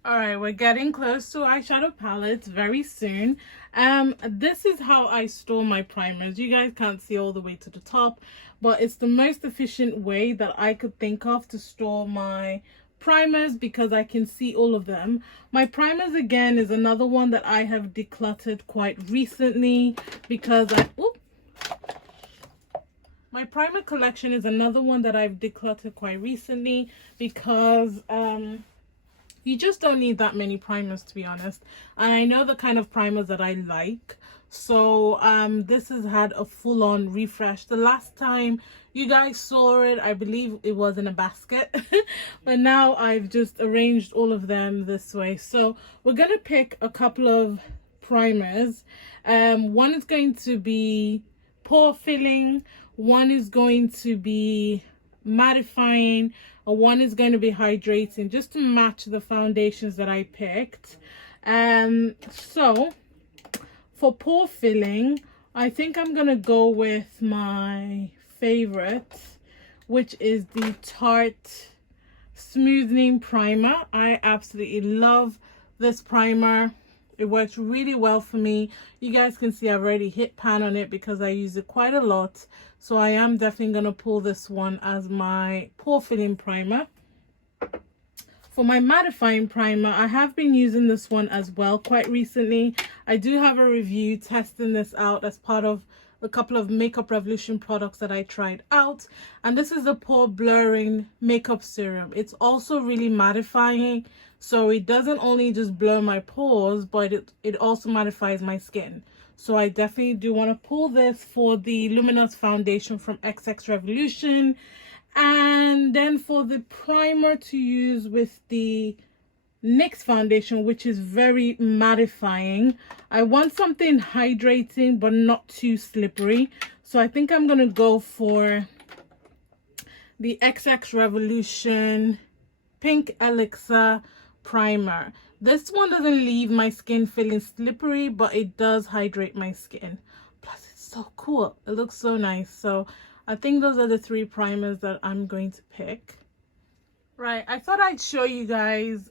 Alright, we're getting close to eyeshadow palettes very soon. This is how I store my primers. You guys can't see all the way to the top, but it's the most efficient way that I could think of to store my primers because I can see all of them. My primers, again, is another one that I have decluttered quite recently because my primer collection is another one that I've decluttered quite recently because you just don't need that many primers, to be honest. And I know the kind of primers that I like. So this has had a full-on refresh. The last time you guys saw it, I believe it was in a basket. But now I've just arranged all of them this way. So we're going to pick a couple of primers. One is going to be pore filling. One is going to be mattifying. One is going to be hydrating, just to match the foundations that I picked. So for pore filling, I think I'm gonna go with my favorite, which is the Tarte Smoothing Primer. I absolutely love this primer. It works really well for me. You guys can see I've already hit pan on it because I use it quite a lot. So I am definitely going to pull this one as my pore filling primer. For my mattifying primer, I have been using this one as well quite recently. I do have a review testing this out as part of a couple of Makeup Revolution products that I tried out. And this is the Pore Blurring Makeup Serum. It's also really mattifying. So it doesn't only just blur my pores, but it also mattifies my skin. So I definitely do want to pull this for the Luminous Foundation from XX Revolution. And then for the primer to use with the NYX foundation, which is very mattifying, I want something hydrating but not too slippery. So I think I'm going to go for the XX Revolution Pink Elixir Primer. This one doesn't leave my skin feeling slippery, but it does hydrate my skin. Plus, it's so cool. It looks so nice. So I think those are the three primers that I'm going to pick. Right, I thought I'd show you guys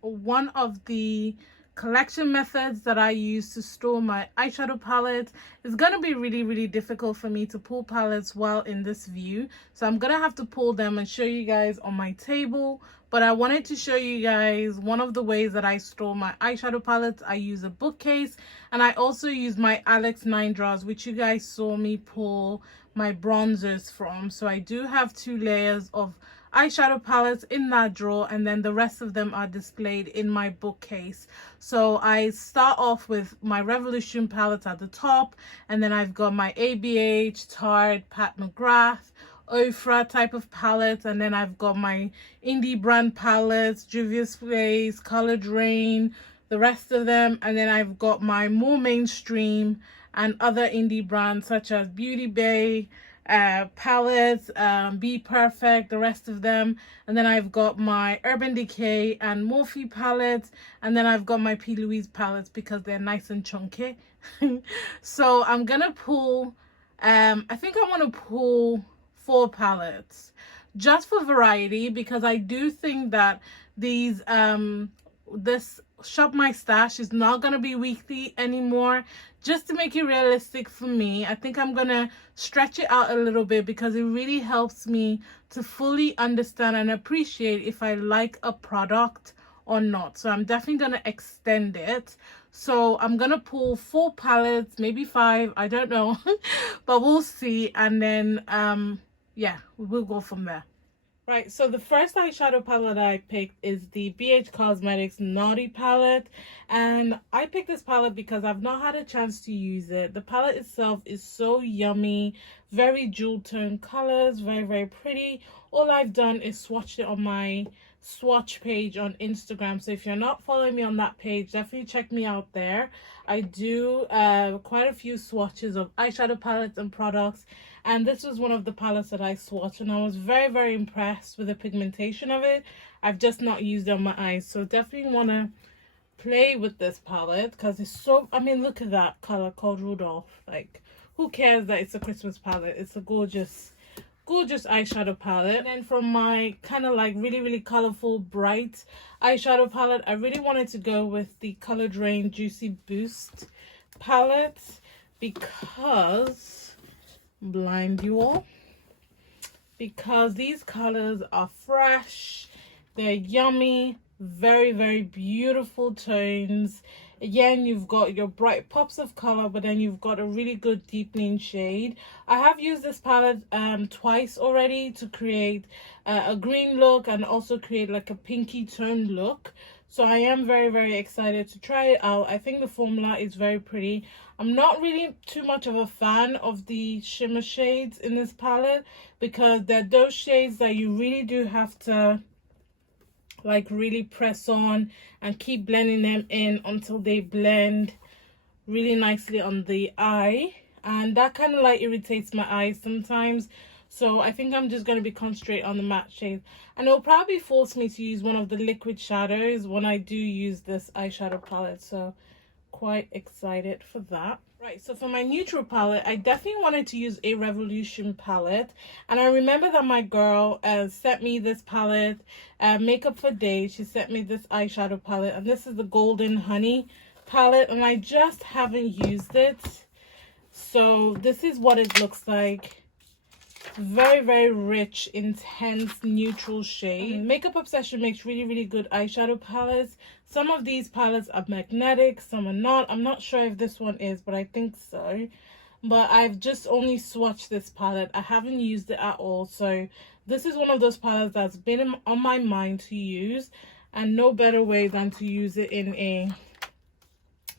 one of the collection methods that I use to store my eyeshadow palette. It's going to be really difficult for me to pull palettes while in this view. So I'm going to have to pull them and show you guys on my table. But I wanted to show you guys one of the ways that I store my eyeshadow palettes. I use a bookcase and I also use my Alex 9 drawers, which you guys saw me pull my bronzers from. So I do have 2 layers of eyeshadow palettes in that drawer, and then the rest of them are displayed in my bookcase. So I start off with my Revolution palette at the top, and then I've got my ABH, Tarte, Pat McGrath, Afra type of palettes, and then I've got my indie brand palettes, Juvia's Place, Colored Rain, the rest of them, and then I've got my more mainstream and other indie brands such as Beauty Bay palettes, Be Perfect, the rest of them, and then I've got my Urban Decay and Morphe palettes, and then I've got my P. Louise palettes because they're nice and chunky. So I'm gonna pull I think I want to pull 4 palettes just for variety, because I do think that these this Shop My Stash is not gonna be weekly anymore. Just to make it realistic for me, I think I'm gonna stretch it out a little bit, because it really helps me to fully understand and appreciate if I like a product or not. So I'm definitely gonna extend it. So I'm gonna pull 4 palettes, maybe 5, I don't know. But we'll see, and then yeah, we'll go from there. Right, so the first eyeshadow palette I picked is the BH Cosmetics Naughty palette, and I picked this palette because I've not had a chance to use it. The palette itself is so yummy, very jewel tone colors, very, very pretty. All I've done is swatched it on my swatch page on Instagram, so if you're not following me on that page, definitely check me out there. I do quite a few swatches of eyeshadow palettes and products, and this was one of the palettes that I swatched, and I was very, very impressed with the pigmentation of it. I've just not used it on my eyes, so definitely want to play with this palette, because it's so, I mean, look at that color called Rudolph. Like, who cares that it's a Christmas palette? It's a gorgeous eyeshadow palette. And then from my kind of like really, really colorful, bright eyeshadow palette, I really wanted to go with the Color Drain Juicy Boost palette, because blind you all, because these colors are fresh, they're yummy, very, very beautiful tones. Again, you've got your bright pops of color, but then you've got a really good deepening shade. I have used this palette twice already to create a green look and also create like a pinky toned look. So I am very, very excited to try it out. I think the formula is very pretty. I'm not really too much of a fan of the shimmer shades in this palette, because they're those shades that you really do have to like really press on and keep blending them in until they blend really nicely on the eye, and that kind of like irritates my eyes sometimes. So I think I'm just going to be concentrating on the matte shades, and it'll probably force me to use one of the liquid shadows when I do use this eyeshadow palette, so quite excited for that. Right, so for my neutral palette, I definitely wanted to use a Revolution palette, and I remember that my girl sent me this palette, Makeup for Days. She sent me this eyeshadow palette, and this is the Golden Honey palette, and I just haven't used it. So this is what it looks like. Very, very rich, intense, neutral shade. Makeup Obsession makes really, really good eyeshadow palettes. Some of these palettes are magnetic, some are not. I'm not sure if this one is, but I think so. But I've just only swatched this palette. I haven't used it at all. So this is one of those palettes that's been on my mind to use, and no better way than to use it in a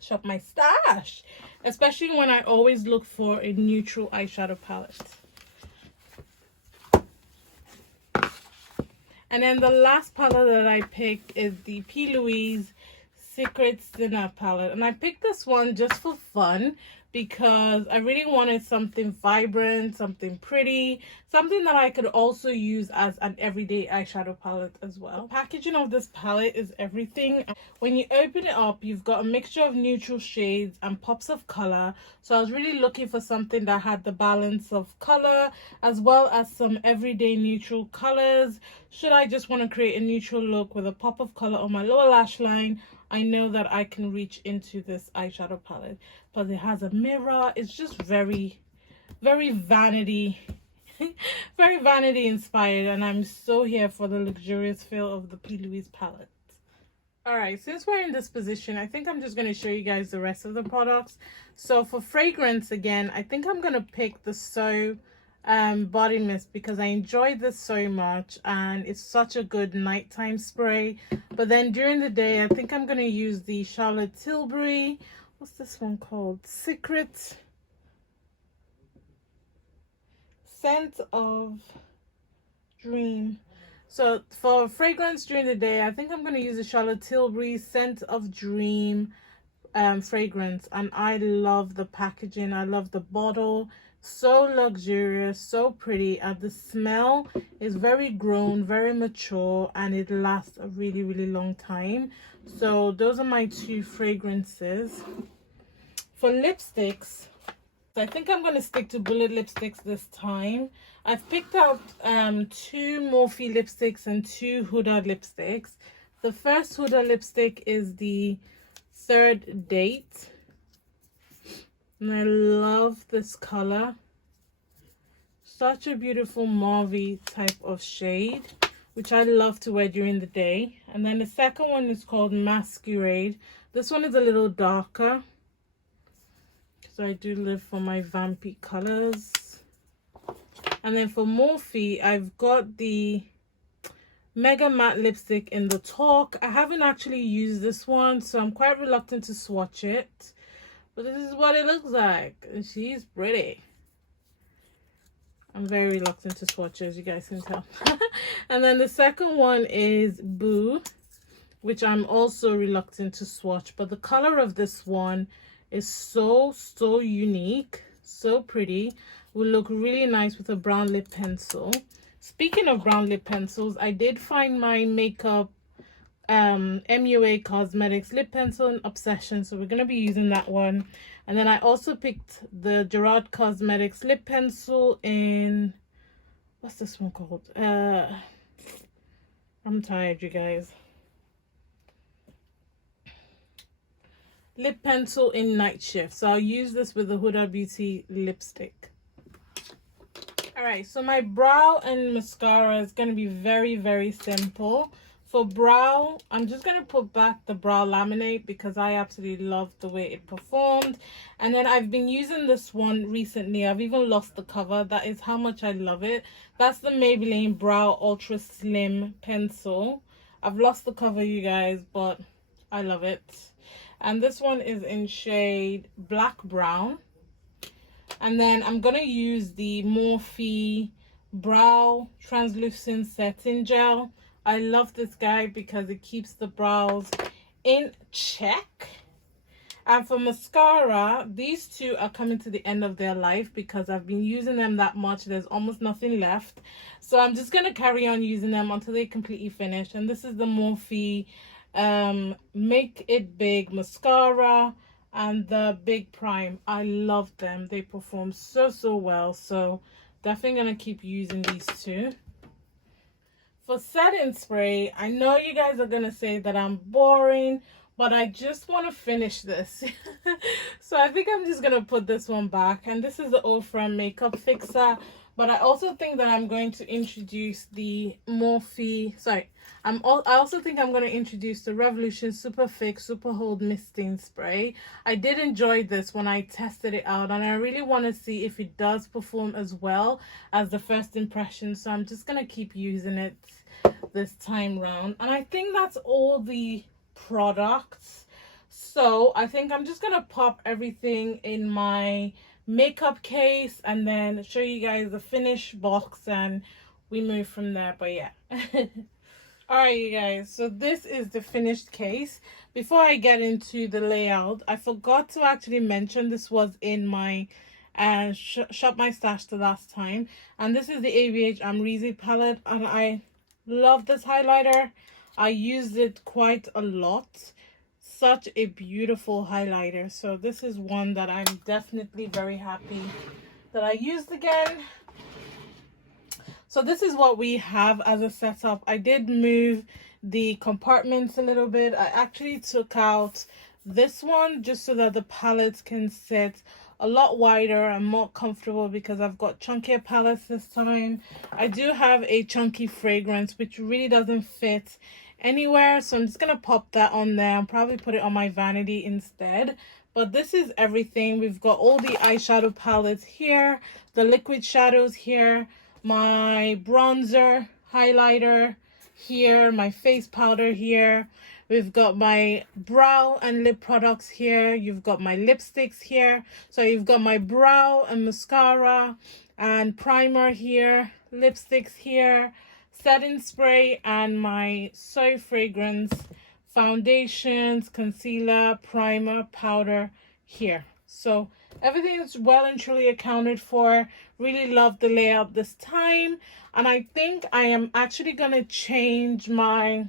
Shop My Stash, especially when I always look for a neutral eyeshadow palette. And then the last palette that I picked is the P. Louise Secret Sinner palette. And I picked this one just for fun, because I really wanted something vibrant, something pretty, something that I could also use as an everyday eyeshadow palette as well. The packaging of this palette is everything. When you open it up, you've got a mixture of neutral shades and pops of color. So I was really looking for something that had the balance of color as well as some everyday neutral colors. Should I just want to create a neutral look with a pop of color on my lower lash line, I know that I can reach into this eyeshadow palette. But it has a mirror. It's just very, very vanity, very vanity inspired, and I'm so here for the luxurious feel of the P. Louise palette. All right, since we're in this position, I think I'm just going to show you guys the rest of the products. So for fragrance, again, I think I'm going to pick the So body mist, because I enjoyed this so much and it's such a good nighttime spray. But then during the day, I think I'm going to use the Charlotte Tilbury, what's this one called, Secret Scent of Dream. So for fragrance during the day, I think I'm going to use the Charlotte Tilbury Scent of Dream fragrance, and I love the packaging. I love the bottle. So luxurious, so pretty, and the smell is very grown, very mature, and it lasts a really, really long time. So those are my 2 fragrances. For lipsticks, I think I'm going to stick to bullet lipsticks this time. I've picked out 2 Morphe lipsticks and 2 Huda lipsticks. The first Huda lipstick is the Third Date. And I love this color. Such a beautiful mauve type of shade, which I love to wear during the day. And then the second one is called Masquerade. This one is a little darker, so I do live for my vampy colors. And then for Morphe, I've got the Mega Matte lipstick in the Talk. I haven't actually used this one, so I'm quite reluctant to swatch it. But this is what it looks like. And she's pretty. I'm very reluctant to swatch it, as you guys can tell. And then the second one is Boo, which I'm also reluctant to swatch. But the color of this one is so unique, so pretty. Will look really nice with a brown lip pencil. Speaking of brown lip pencils, I did find my makeup MUA Cosmetics lip pencil in Obsession, so we're going to be using that one. And then I also picked the Gerard Cosmetics lip pencil in, what's this one called? I'm tired, you guys. Lip pencil in Night Shift. So I'll use this with the Huda Beauty lipstick. Alright, so my brow and mascara is going to be very simple. For brow, I'm just going to put back the brow laminate because I absolutely love the way it performed. And then I've been using this one recently. I've even lost the cover. That is how much I love it. That's the Maybelline Brow Ultra Slim Pencil. I've lost the cover, you guys, but I love it. And this one is in shade Black Brown. And then I'm going to use the Morphe Brow Translucent Setting Gel. I love this guy because it keeps the brows in check. And for mascara, these two are coming to the end of their life because I've been using them that much. There's almost nothing left. So I'm just going to carry on using them until they completely finish. And this is the Morphe Make It Big mascara and the Big Prime. I love them. They perform so well. So definitely going to keep using these two. For setting spray, I know you guys are going to say that I'm boring, but I just want to finish this. So I think I'm just going to put this one back. And this is the Afra Makeup Fixer. But I also think that I'm going to introduce the Morphe, I also think I'm going to introduce the Revolution Super Fix Super Hold Misting Spray. I did enjoy this when I tested it out, and I really want to see if it does perform as well as the first impression. So I'm just going to keep using it this time round. And I think that's all the products. So I think I'm just going to pop everything in my makeup case and then show you guys the finished box and we move from there. But yeah. Alright, you guys, so this is the finished case. Before I get into the layout, I forgot to actually mention this was in my Shop My Stash the last time. And this is the ABH Amrezy palette, and I love this highlighter. I used it quite a lot. Such a beautiful highlighter. So this is one that I'm definitely very happy that I used again. So this is what we have as a setup. I did move the compartments a little bit. I actually took out this one just so that the palettes can sit a lot wider and more comfortable because I've got chunkier palettes this time. I do have a chunky fragrance which really doesn't fit anywhere, so I'm just gonna pop that on there and probably put it on my vanity instead. But this is everything. We've got all the eyeshadow palettes here, the liquid shadows here, my bronzer, highlighter here, my face powder here. We've got my brow and lip products here. You've got my lipsticks here. So you've got my brow and mascara and primer here, lipsticks here, setting spray, and my soy fragrance foundations, concealer, primer, powder here. So everything is well and truly accounted for. Really love the layout this time. And I think I am actually going to change my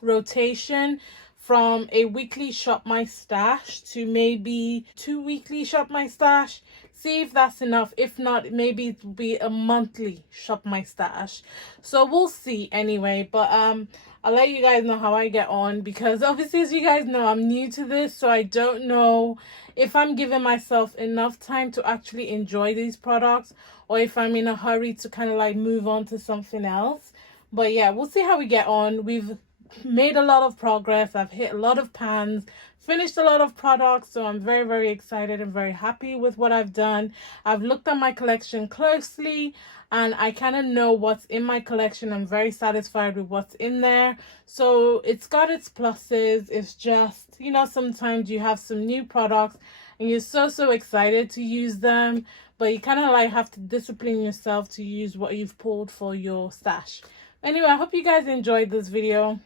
rotation from a weekly shop my stash to maybe 2 weekly shop my stash. See if that's enough. If not, maybe it will be a monthly shop my stash. So we'll see anyway. But I'll let you guys know how I get on, because obviously, as you guys know, I'm new to this, so I don't know if I'm giving myself enough time to actually enjoy these products, or if I'm in a hurry to kind of like move on to something else. But yeah, we'll see how we get on. We've made a lot of progress. I've hit a lot of pans, finished a lot of products, so I'm very, very excited and very happy with what I've done. I've looked at my collection closely, and I kind of know what's in my collection. I'm very satisfied with what's in there. So it's got its pluses. It's just, you know, sometimes you have some new products and you're so excited to use them, but you kind of like have to discipline yourself to use what you've pulled for your stash. Anyway, I hope you guys enjoyed this video.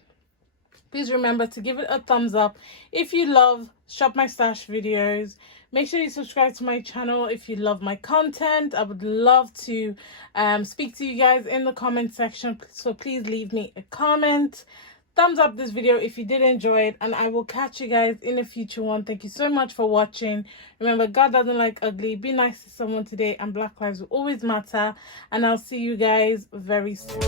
Please remember to give it a thumbs up if you love Shop My Stash videos. Make sure you subscribe to my channel if you love my content. I would love to speak to you guys in the comment section. So please leave me a comment. Thumbs up this video if you did enjoy it. And I will catch you guys in a future one. Thank you so much for watching. Remember, God doesn't like ugly. Be nice to someone today, and Black lives will always matter. And I'll see you guys very soon.